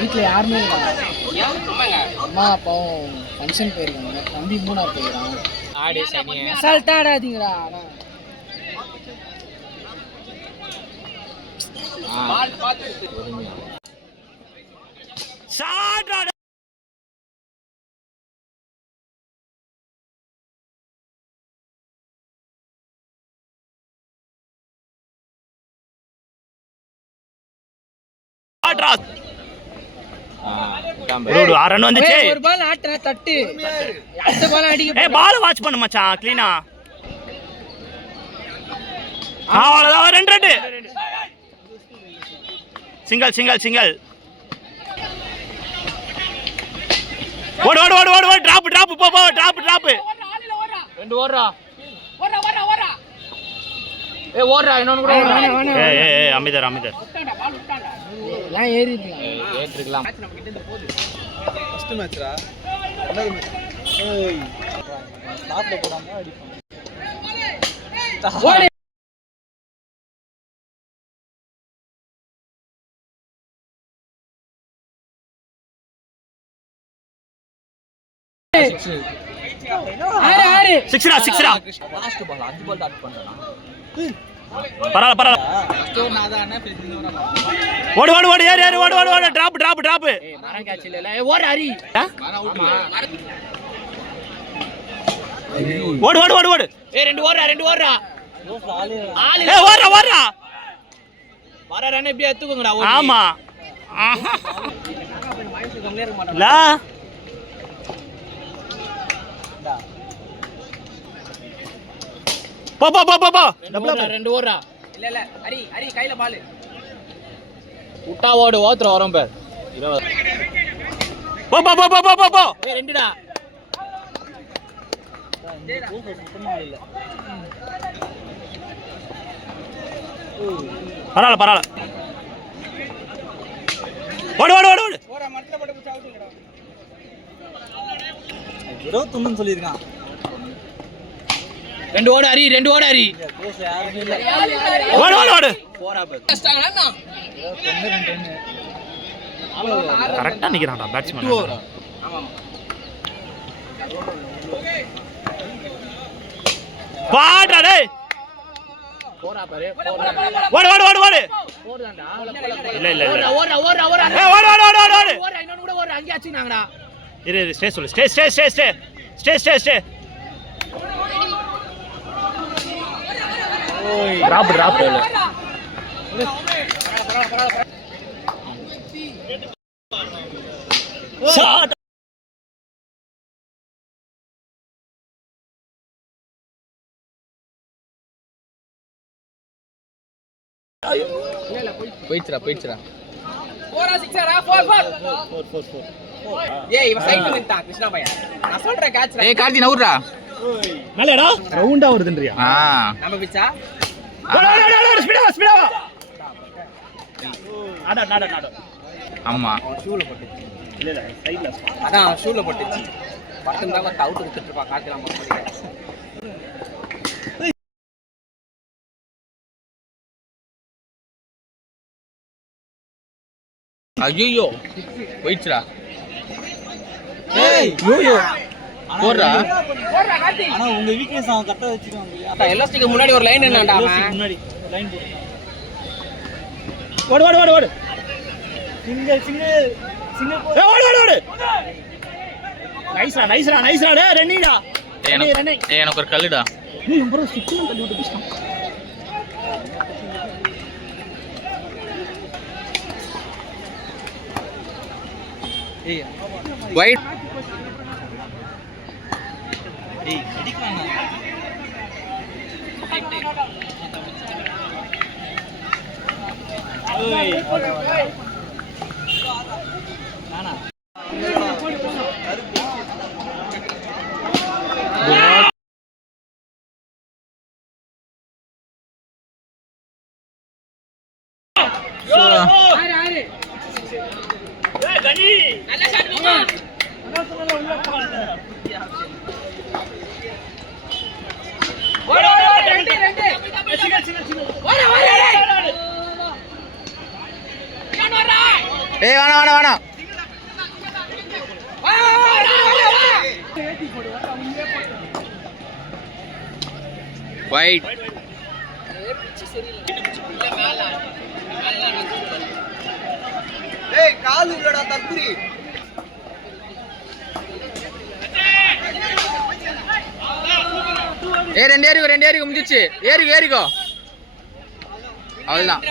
வீட்டில் யாருமே இல்லை. அம்மா அப்பாவும் ஃபங்க்ஷன் போயிருக்காங்க. தம்பி மூணார் போயிருக்கான். அசால்ட்டா ஆடாதீங்களா. ஒரு பால் ஆட்ட தட்டு அடுத்த பால் அடிக்க பால் வாட்ச் பண்ணு மச்சான் க்ளீனா. அவ்வளவுதான். ரெண்டு ரெண்டு சிங்கிள் சிங்கிள் சிங்கிள். ஓடு ஓடு ஓடு ஓடு ஓடு. டிராப் டிராப் போ போ. Drop drop. ரெண்டு ஓடுறா. ஏ ஓடுறா. இன்னொன்னு கூட ஓடுறா. ஏய் அமிதர் அமிதர் ஏன் ஏறிடலாம். ஏறிடலாம். ஃபர்ஸ்ட் மேட்ச்ரா. ரெண்டாவது மேட்ச். ஏய் ஸ்டாப்ல போடாம அடிப்பான். ஓடு. சிக்ஸ்ரா சிக்ஸ்ரா. லாஸ்ட் பால் 5 பால் டாட் பண்றானா. பரவாயில்ல பரவாயில்ல. ஸ்டோர் நாதானே பிரிஞ்சிங்க வரமா. ஓடு ஓடு ஓடு. ஏறு ஏறு. ஓடு ஓடு ஓடு. Drop drop drop. ஏய் மரம் கேட்ச் இல்ல. ஏய் ஓடு ஹரி. மரம் அவுட். ஓடு ஓடு ஓடு ஓடு. ஏய் ரெண்டு ஓடுறா. ரெண்டு ஓடுறா. ஆளு ஏய் ஓடுறா ஓடுறா. வர ரன் இப்படி எடுத்துக்கோங்கடா. ஆமா. லா போ போ போ போ. ரெண்டு ஓடுறா. இல்ல இல்ல ஹரி ஹரி கையில பால் விட்டா ஓடு. ஓத்துற வரோம் பேர் 20. போ போ போ போ போ போ. ஏய் ரெண்டுடா. பரவாயில்ல பரவாயில்ல. ஓடு ஓடு ஓடு ஓடு. ஓட மரத்துல போட்டு புடிச்சு அவுட்ங்கடா. 21 சொல்லிருக்கான். ரெண்டு ஓடு ஹரி. ரெண்டு ஓடு ஹரி. கோஸ் யாருமே இல்ல. ஓடு ஓடு ஓடு. போறா பேர் கஷ்டங்கடா. 21 கரெக்ட்டா நிக்கறான்டா பேட்ஸ்மேன். ஆமா பாடா டேய். போறா பாரு. ஓடு ஓடு ஓடு ஓடு. போறதான்டா. இல்ல இல்ல இல்ல. ஓடுறா ஓடுறா ஓடுறா. ஏய் ஓடு ஓடு ஓடு ஓடு ஓடு. ஓடுறா. இன்னொன்னு கூட ஓடுறா. அங்க அடிச்சாங்கடா. இரு இரு. ஸ்டே சொல்லு. Stay stay stay stay stay stay stay. Drop drop. Shot. போயிடுச்சுடா. போறா சிக்ஸரா. 4 ஏய் இவன் சைக்கிள் நின்னுட்டான் கிருஷ்ணா பையன். நான் சொல்றேன் கேட்ச். ஏய் கார்த்தி நவுறா. நல்லடா. ரவுண்டா வருதுன்றியா? நம்ம பிச்சா. ஓடு ஓடு ஓடு. Speedo speedo. ஆடா நாடா நாடா. ஆமா. ஷூல போட்டுச்சு. இல்ல இல்ல சைடுல. அதான் ஷூல போட்டுச்சு. பட்டன் தான் வந்து அவுட் எடுத்துட்டு இருப்பா. காட்டலாம் போறீங்க. ஐயோ போயிடுச்சுடா. ஏய் யோயோ போறா. போறா காட்டி. ஆனா உங்க வீக்னஸ் அவன் கரெக்ட்டா வெச்சிருக்கான். அப்ப எலாஸ்டிக் முன்னாடி ஒரு லைன் என்னடா அவன். முன்னாடி லைன் போ. ஓடு ஓடு ஓடு ஓடு. Single single single. ஏய் ஓடு ஓடு ஓடு. நைஸ்ரா நைஸ்ரா நைஸ்ரா டேய் ரன்னிடா. ஏய் எனக்கு ஒரு கல்லுடா. நீ ப்ரோ சிக்ஸ் தள்ளி விட்டு பிஸ்டா. ஏய் வைட். ஏய் அடிக்கறானா. ஏய் நானா. ஏய் கனி நல்ல ஷாட் மாமா. ஓடு ஓடு ஓடு. ரெண்டு ரெண்டு. Single single single. ஓடு ஓடு. ஏய் வேணாம் வேணாம் வேணாம். ஒயிட். ஏய் கால் உள்ளடா தக்குரி. ரெண்டு ஏரிக்கோ முடிஞ்சிச்சு. ஏரிக்கோ அவ்வளோதான்.